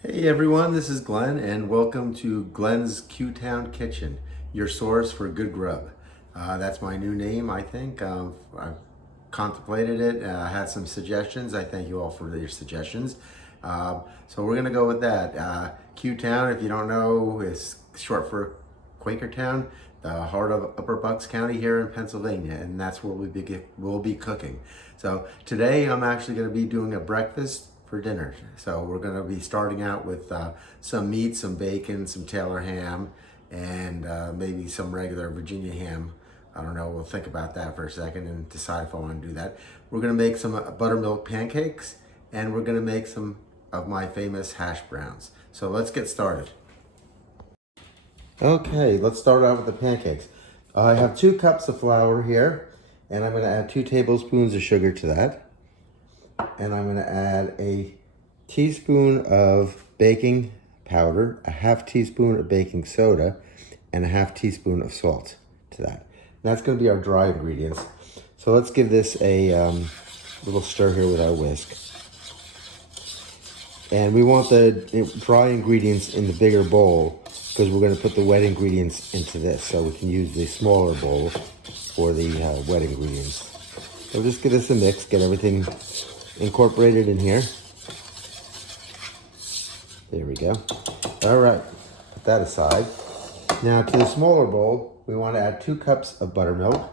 Hey everyone, this is Glenn and welcome to Glenn's Q-Town Kitchen, your source for good grub. That's my new name, I think. I've contemplated it, had some suggestions. I thank you all for your suggestions. So we're gonna go with that. Q-Town, if you don't know, is short for Quakertown, the heart of Upper Bucks County here in Pennsylvania, and that's where we'll be cooking. So today I'm actually gonna be doing a breakfast for dinner. So we're going to be starting out with some meat, some bacon, some Taylor ham, and maybe some regular Virginia ham. I don't know, we'll think about that for a second and decide if I want to do that. We're going to make some buttermilk pancakes, and we're going to make some of my famous hash browns. So let's get started. Okay, let's start out with the pancakes. I have 2 cups of flour here, and I'm going to add 2 tablespoons of sugar to that. And I'm going to add a teaspoon of baking powder, a half teaspoon of baking soda, and a half teaspoon of salt to that. And that's going to be our dry ingredients. So let's give this a little stir here with our whisk. And we want the dry ingredients in the bigger bowl because we're going to put the wet ingredients into this. So we can use the smaller bowl for the wet ingredients. So just give this a mix, get everything incorporated in here. There we go. All right, put that aside. Now to the smaller bowl, we want to add 2 cups of buttermilk.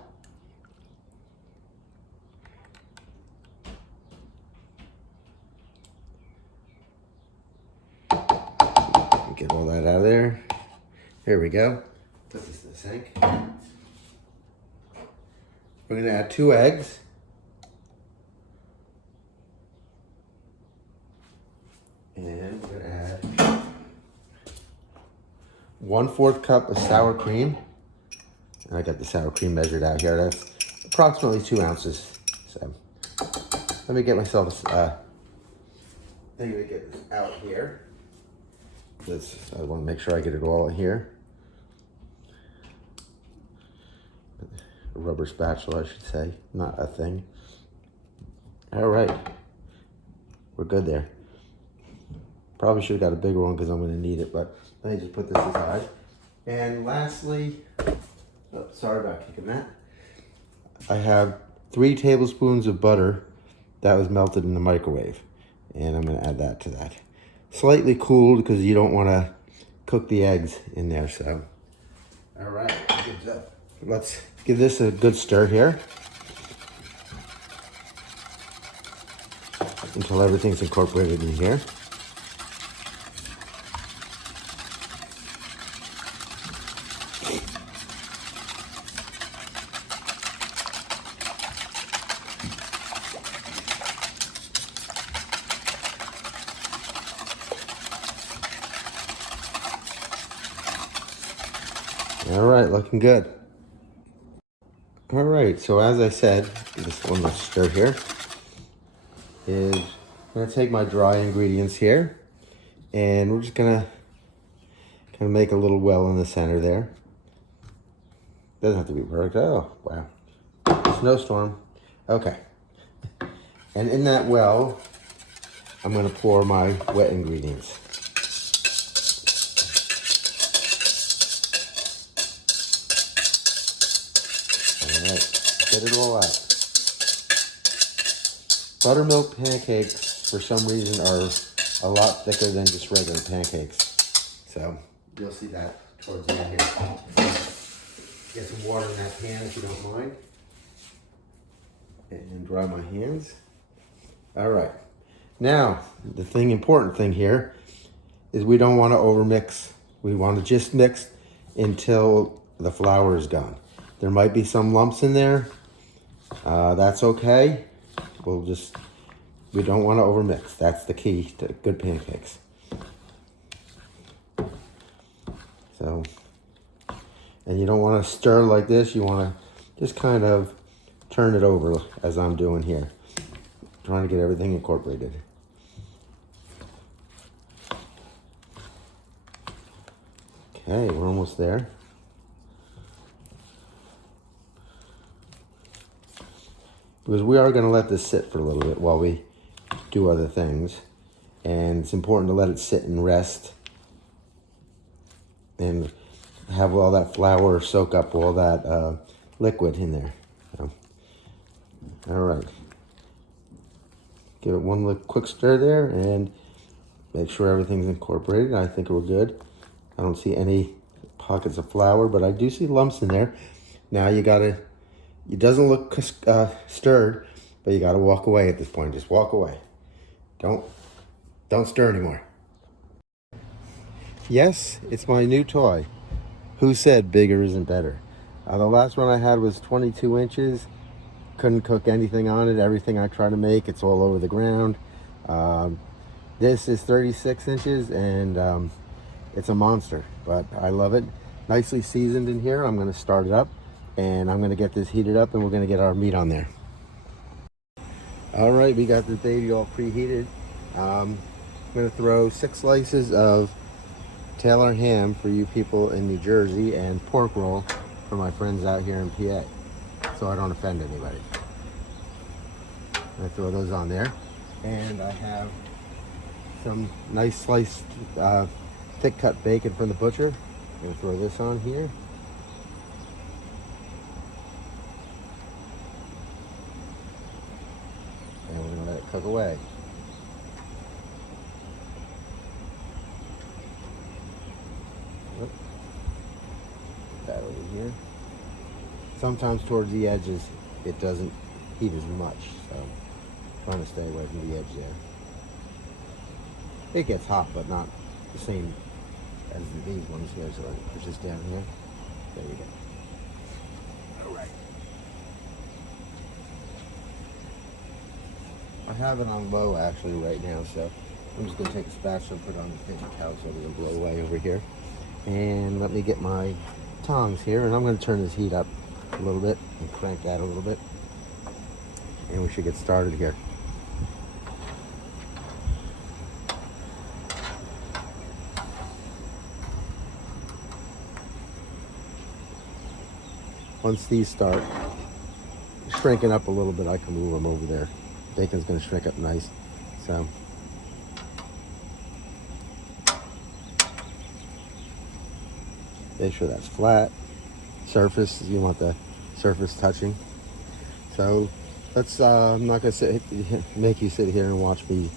Get all that out of there. There we go. Put this in the sink. We're going to add 2 eggs. And we're gonna add 1/4 cup of sour cream. And I got the sour cream measured out here. That's approximately 2 ounces. So let me get myself let me get this out here. I want to make sure I get it all here. A rubber spatula, I should say, not a thing. All right, we're good there. Probably should have got a bigger one because I'm going to need it, but let me just put this aside. And lastly, sorry about kicking that. I have 3 tablespoons of butter that was melted in the microwave. And I'm going to add that to that. Slightly cooled because you don't want to cook the eggs in there. So, all right, good job. Let's give this a good stir here until everything's incorporated in here. All right, looking good. All right, so as I said, this one let's stir here. I'm gonna take my dry ingredients here, and we're just gonna kind of make a little well in the center there. Doesn't have to be perfect. Oh, wow. Snowstorm. Okay. And in that well, I'm gonna pour my wet ingredients. Get it all out. Buttermilk pancakes, for some reason, are a lot thicker than just regular pancakes. So you'll see that towards the end here. Get some water in that pan if you don't mind. And dry my hands. All right. Now, the important thing here is we don't want to overmix. We want to just mix until the flour is gone. There might be some lumps in there. That's okay. We don't want to overmix. That's the key to good pancakes. So, and you don't want to stir like this. You want to just kind of turn it over as I'm doing here. Trying to get everything incorporated. Okay, we're almost there. Because we are going to let this sit for a little bit while we do other things. and it's important to let it sit and rest and have all that flour soak up all that liquid in there. So, all right, give it one quick stir there and make sure everything's incorporated. I think we're good. I don't see any pockets of flour, but I do see lumps in there. Now you gotta, it doesn't look stirred, but you gotta walk away at this point. Just walk away. Don't stir anymore. Yes, it's my new toy. Who said bigger isn't better? The last one I had was 22 inches. Couldn't cook anything on it. Everything I try to make, it's all over the ground. This is 36 inches and it's a monster, but I love it. Nicely seasoned in here. I'm gonna start it up and I'm gonna get this heated up and we're gonna get our meat on there. All right, we got this baby all preheated. I'm gonna throw 6 slices of Taylor ham for you people in New Jersey and pork roll for my friends out here in PA, so I don't offend anybody. I'm gonna throw those on there. And I have some nice sliced thick cut bacon from the butcher. I'm gonna throw this on here. And we're gonna let it cook away. Put that over here. Sometimes towards the edges it doesn't heat as much, so I'm trying to stay away from the edge there. It gets hot, but not the same as these ones here, so I push this down here. There we go. All right. I have it on low actually right now, so I'm just gonna take a spatula and put it on the paper towel so it doesn't blow away over here. And let me get my tongs here, and I'm gonna turn this heat up a little bit and crank that a little bit. And we should get started here. Once these start shrinking up a little bit, I can move them over there. Bacon's gonna shrink up nice, so. Make sure that's flat. Surface, you want the surface touching. So let's, I'm not gonna make you sit here and watch me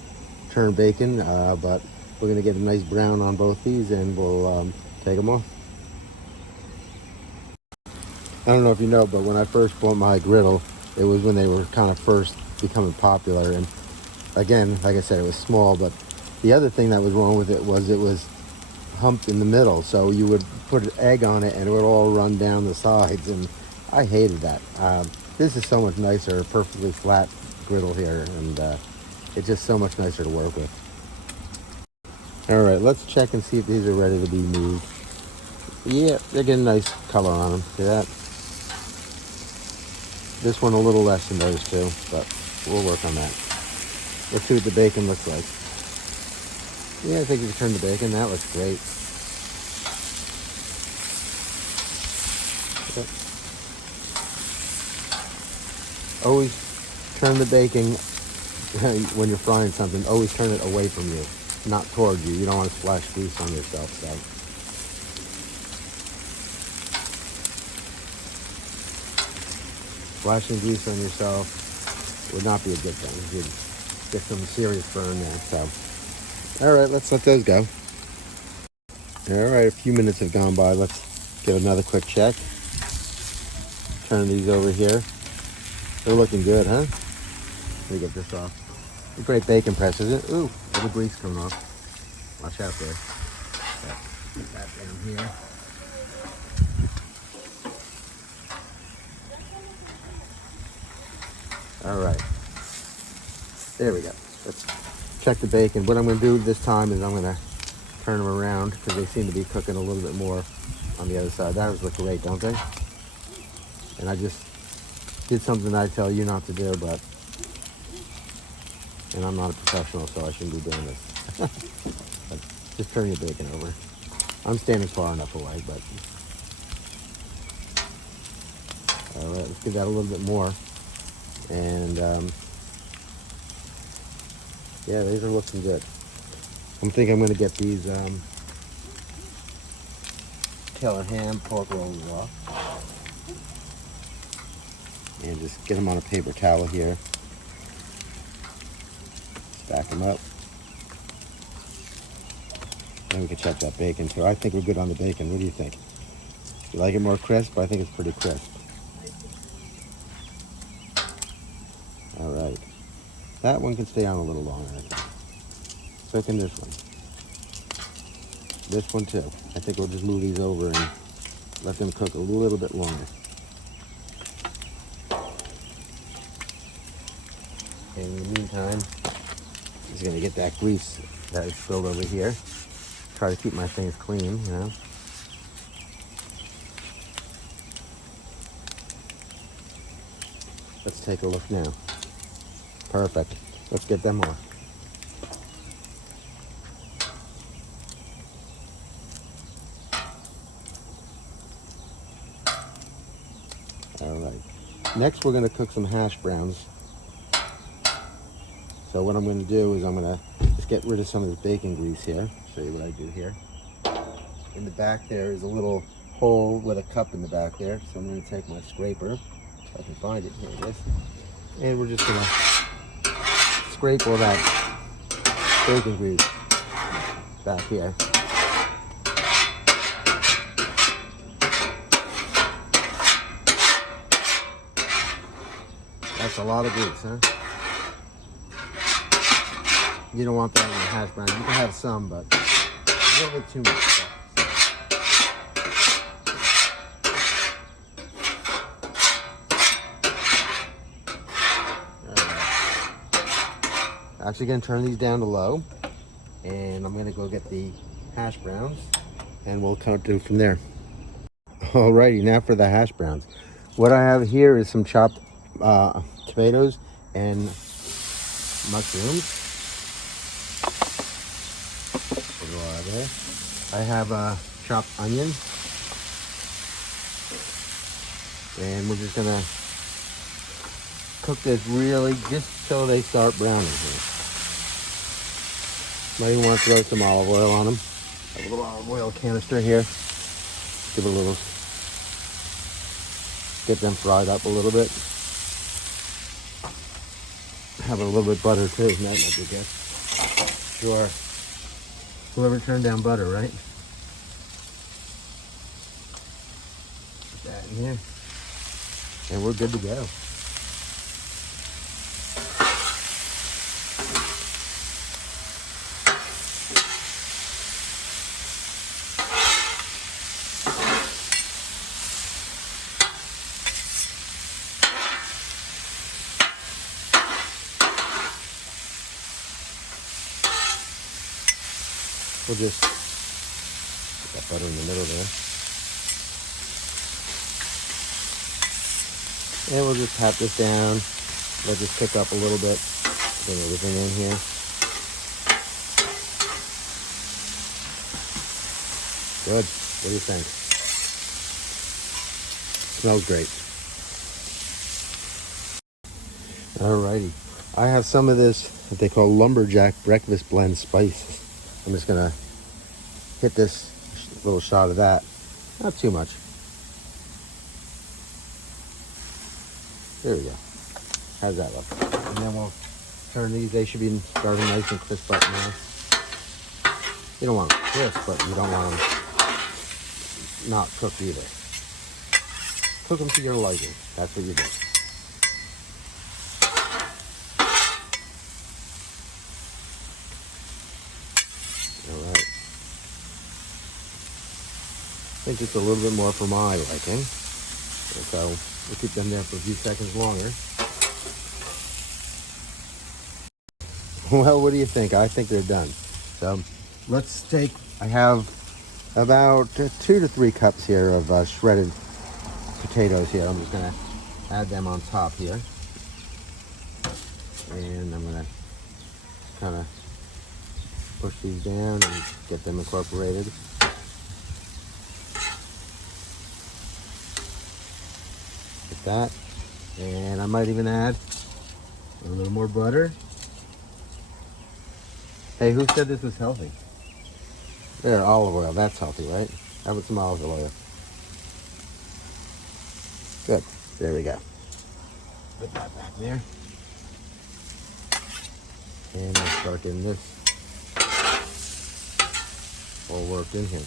turn bacon, but we're gonna get a nice brown on both these and we'll take them off. I don't know if you know, but when I first bought my griddle, it was when they were kind of first becoming popular. And again, like I said, it was small, but the other thing that was wrong with it was humped in the middle. So you would put an egg on it and it would all run down the sides. And I hated that. This is so much nicer, a perfectly flat griddle here. And it's just so much nicer to work with. All right, let's check and see if these are ready to be moved. Yeah, they're getting a nice color on them. See that? This one a little less than those two, but we'll work on that. Let's see what the bacon looks like. Yeah, I think we can turn the bacon. That looks great. Yep. Always turn the bacon when you're frying something. Always turn it away from you, not towards you. You don't want to splash grease on yourself. So. Splashing grease on yourself would not be a good thing. You'd get some serious burn there. So, all right, let's let those go. All right, a few minutes have gone by. Let's give another quick check. Turn these over here. They're looking good, huh? Let me get this off. A great bacon press, is it? Ooh, a little grease coming off. Watch out there. Put that down here. All right, there we go. Let's check the bacon. What I'm going to do this time is I'm going to turn them around because they seem to be cooking a little bit more on the other side. That look great, don't they? And I just did something I tell you not to do, but, and I'm not a professional, so I shouldn't be doing this. But just turn your bacon over. I'm standing far enough away, but. All right, let's give that a little bit more. And yeah, these are looking good. I'm thinking I'm gonna get these Taylor ham pork rolls off. And just get them on a paper towel here. Stack them up. Then we can check that bacon too. I think we're good on the bacon. What do you think? You like it more crisp? I think it's pretty crisp. All right. That one can stay on a little longer, I think. So can this one. This one too. I think we'll just move these over and let them cook a little bit longer. And in the meantime, I'm just gonna get that grease that is spilled over here. Try to keep my things clean, you know. Let's take a look now. Perfect. Let's get them off. All right. Next, we're going to cook some hash browns. So what I'm going to do is I'm going to just get rid of some of this bacon grease here. Show you what I do here. In the back there is a little hole with a cup in the back there. So I'm going to take my scraper, if I can find it. Here it is. And we're just going to scrape all that bacon grease back here. That's a lot of grease, huh? You don't want that in your hash brown. You can have some, but a little bit too much. Actually gonna turn these down to low, and I'm gonna go get the hash browns, and we'll cut it from there. Alrighty, now for the hash browns. What I have here is some chopped tomatoes and mushrooms. There. I have a chopped onion, and we're just gonna cook this really just till they start browning here. Might even want to throw some olive oil on them. I have a little olive oil canister here. Give it a little, get them fried up a little bit. Have a little bit of butter too. That might be good. Sure. Whoever turned down butter, right? Put that in here. And we're good to go. We'll just put that butter in the middle there. And we'll just pat this down. Let this cook up a little bit. Bring everything in here. Good. What do you think? Smells great. Alrighty. I have some of this, what they call lumberjack breakfast blend spices. I'm just gonna hit this little shot of that. Not too much. There we go. How's that look? And then we'll turn these. They should be starting nice and crisp up now. You don't want them crisp, but you don't want them not cooked either. Cook them to your liking. That's what you do. Alright. I think it's a little bit more for my liking. So we'll keep them there for a few seconds longer. Well, what do you think? I think they're done. So let's take, I have about 2 to 3 cups here of shredded potatoes here. I'm just gonna add them on top here. And I'm gonna kind of push these down and get them incorporated. Like that. And I might even add a little more butter. Hey, who said this was healthy? There, olive oil. That's healthy, right? How about some olive oil? Good. There we go. Put that back there. And we'll start getting this all worked in here.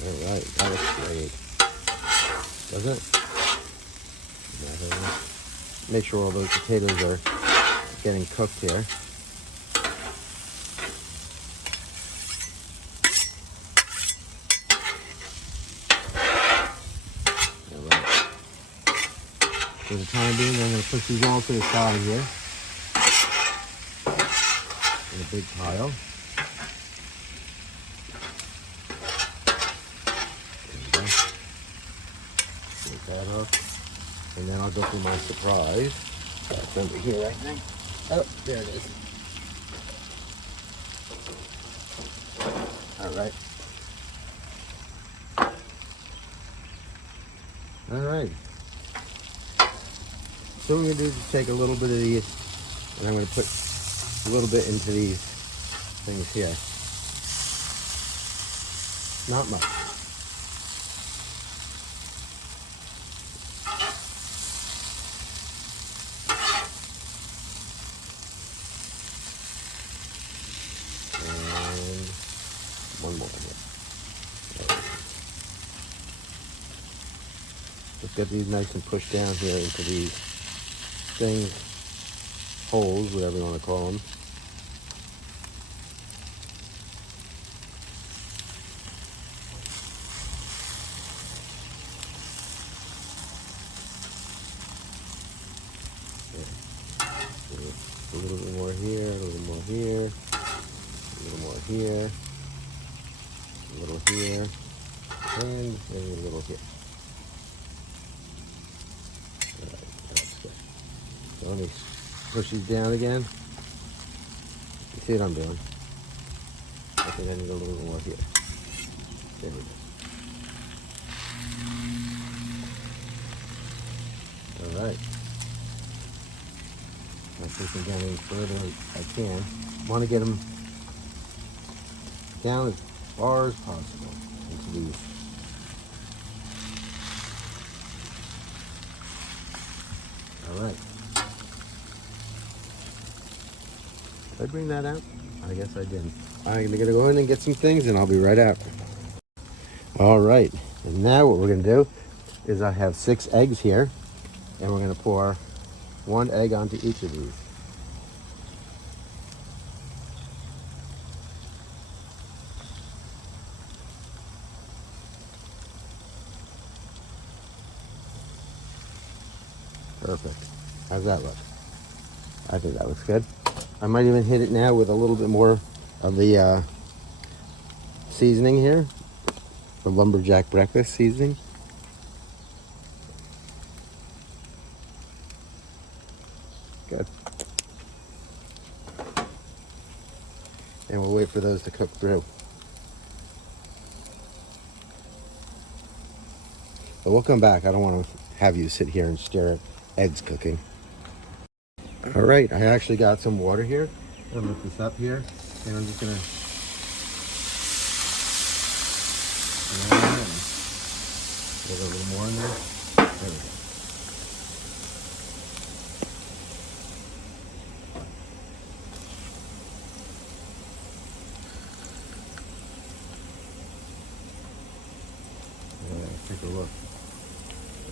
All right, that looks great. Doesn't it? Make sure all those potatoes are getting cooked here. All right. For the time being, I'm going to push these all to the side here in a big pile. Take that off. And then I'll go through my surprise. That's over here, I think. Oh, there it is. All right. All right. So what we're going to do is take a little bit of these, and I'm going to put a little bit into these things here. Not much. And one more here. Just get these nice and pushed down here into these things, holes, whatever you want to call them. A little bit more here, a little more here, a little more here, a little here, and maybe a little here. All right, that's good. So let me push these down again. You see what I'm doing? I think I need a little bit more here. There we go. All right. I'm pushing down any further as I can. Want to get them down as far as possible into these. All right. Did I bring that out? I guess I didn't. I'm gonna go in and get some things and I'll be right out. All right, and now what we're gonna do is I have 6 eggs here and we're gonna pour 1 egg onto each of these. Perfect. How's that look? I think that looks good. I might even hit it now with a little bit more of the seasoning here, the lumberjack breakfast seasoning. Good. And we'll wait for those to cook through. But we'll come back. I don't want to have you sit here and stare at eggs cooking. All right, I actually got some water here. I'm gonna lift this up here, and I'm just gonna get a little more in there. There we go. Take a look.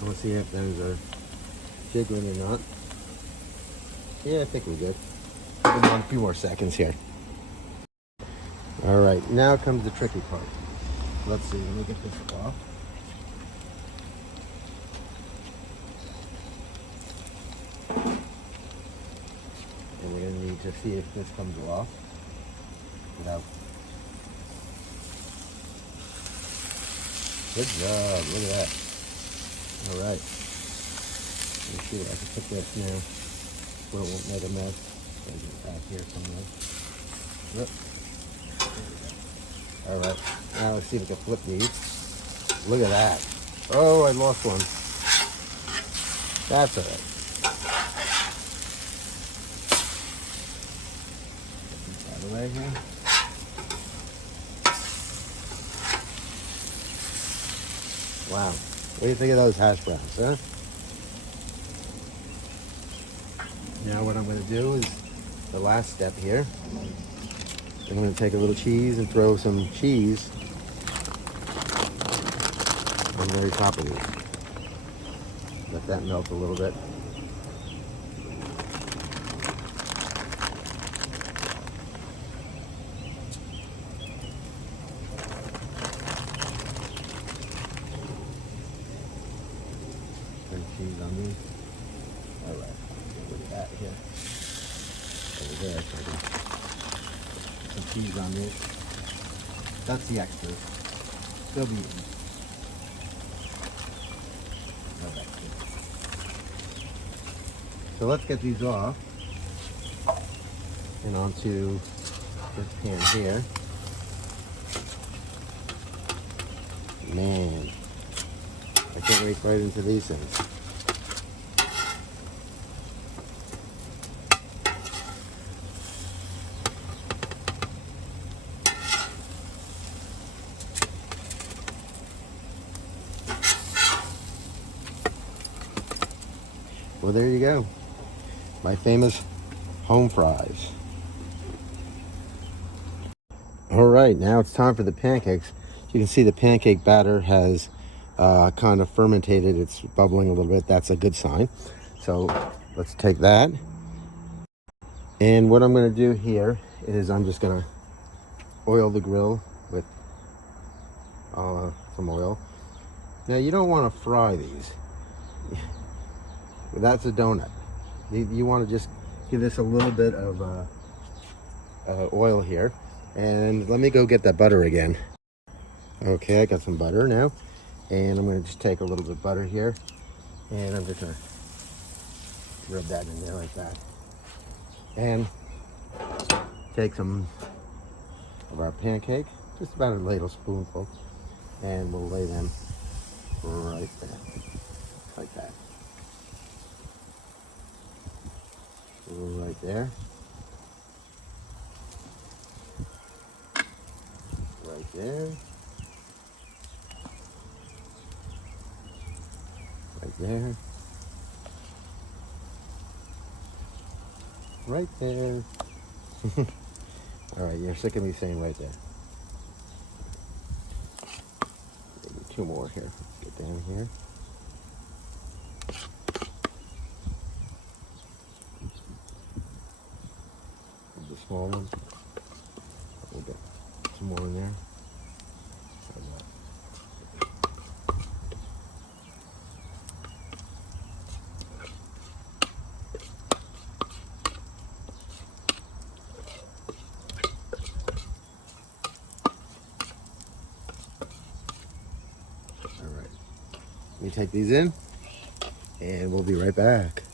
I want to see if those are jiggling or not. Yeah, I think we're good. Give them a few more seconds here. All right, now comes the tricky part. Let's see, let me get this off. And we're gonna need to see if this comes off without Good job. Look at that. All right. Let me see. I can put this now so it won't make a mess. Get it back here somewhere. Yep. All right. Now let's see if we can flip these. Look at that. Oh, I lost one. That's all right. Out of the way here. Wow. What do you think of those hash browns, huh? Now what I'm going to do is the last step here. I'm going to take a little cheese and throw some cheese on the very top of these. Let that melt a little bit. Put cheese on these. All right, look at that here. Over there, so I can put some cheese on this. That's the extras. They'll be eaten. All right. So let's get these off and onto this pan here. Man, I can't reach right into these things. Well, there you go. My famous home fries. All right, now it's time for the pancakes. You can see the pancake batter has kind of fermented. It's bubbling a little bit. That's a good sign. So let's take that. And what I'm going to do here is I'm just going to oil the grill with some oil. Now you don't want to fry these. That's a donut. You want to just give this a little bit of oil here. And let me go get that butter again. Okay, I got some butter now. And I'm going to just take a little bit of butter here. And I'm just going to rub that in there like that. And take some of our pancake, just about a ladle spoonful. And we'll lay them right there, like that. Right there. Right there. Right there. Right there. All right, you're sick of me saying right there. Maybe two more here. Get down here. The small one. We'll get some more in there. All right. Let me take these in, and we'll be right back.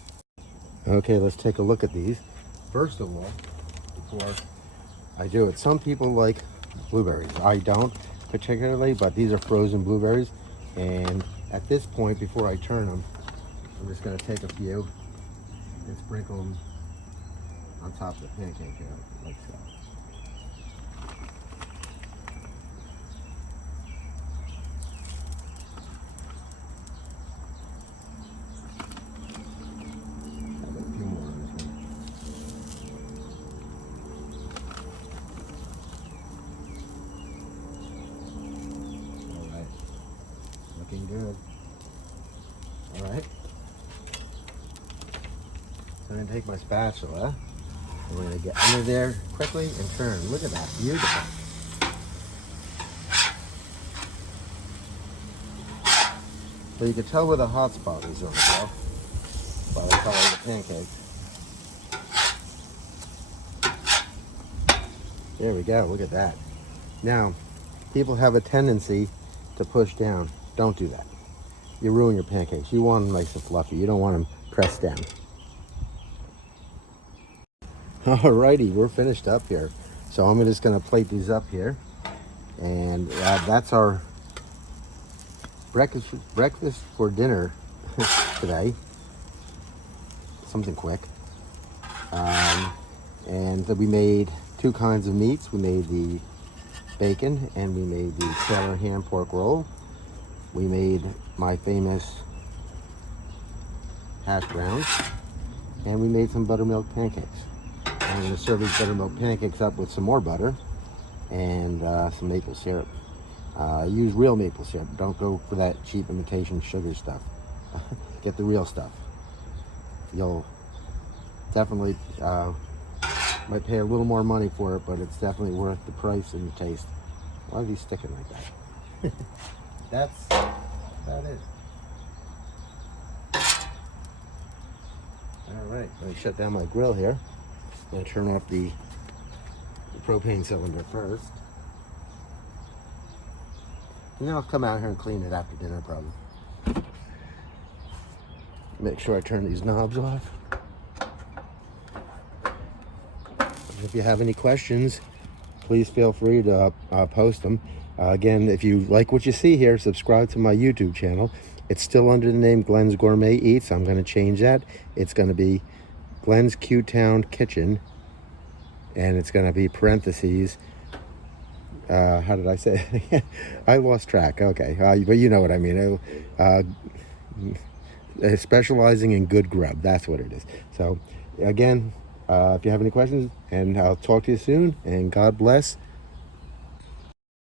Okay, let's take a look at these. First of all, before I do it, some people like blueberries. I don't particularly, but these are frozen blueberries. And at this point, before I turn them, I'm just going to take a few and sprinkle them on top of the pancake here, like so. Looking good. All right. So I'm going to take my spatula. And we're going to get under there quickly and turn. Look at that. Beautiful. So you can tell where the hot spot is on the grill by the color of the pancake. There we go. Look at that. Now, people have a tendency to push down. Don't do that. You ruin your pancakes. You want them nice and fluffy. You don't want them pressed down. Alrighty, we're finished up here. So I'm just gonna plate these up here. And that's our breakfast for dinner today. Something quick. And we made two kinds of meats. We made the bacon and we made the Taylor ham pork roll. We made my famous hash browns, and we made some buttermilk pancakes. I'm going to serve these buttermilk pancakes up with some more butter and some maple syrup. Use real maple syrup. Don't go for that cheap imitation sugar stuff. Get the real stuff. You'll definitely might pay a little more money for it, but it's definitely worth the price and the taste. Why are these sticking like that? That's about it. All right, let me shut down my grill here. I'm gonna turn off the propane cylinder first. And then I'll come out here and clean it after dinner probably. Make sure I turn these knobs off. If you have any questions, please feel free to post them. Again, if you like what you see here, subscribe to my YouTube channel. It's still under the name Glenn's Gourmet Eats. I'm going to change that. It's going to be Glenn's Q-Town Kitchen, and it's going to be parentheses. How did I say it? I lost track. Okay, but you know what I mean. Specializing in good grub. That's what it is. So, again, if you have any questions, and I'll talk to you soon, and God bless.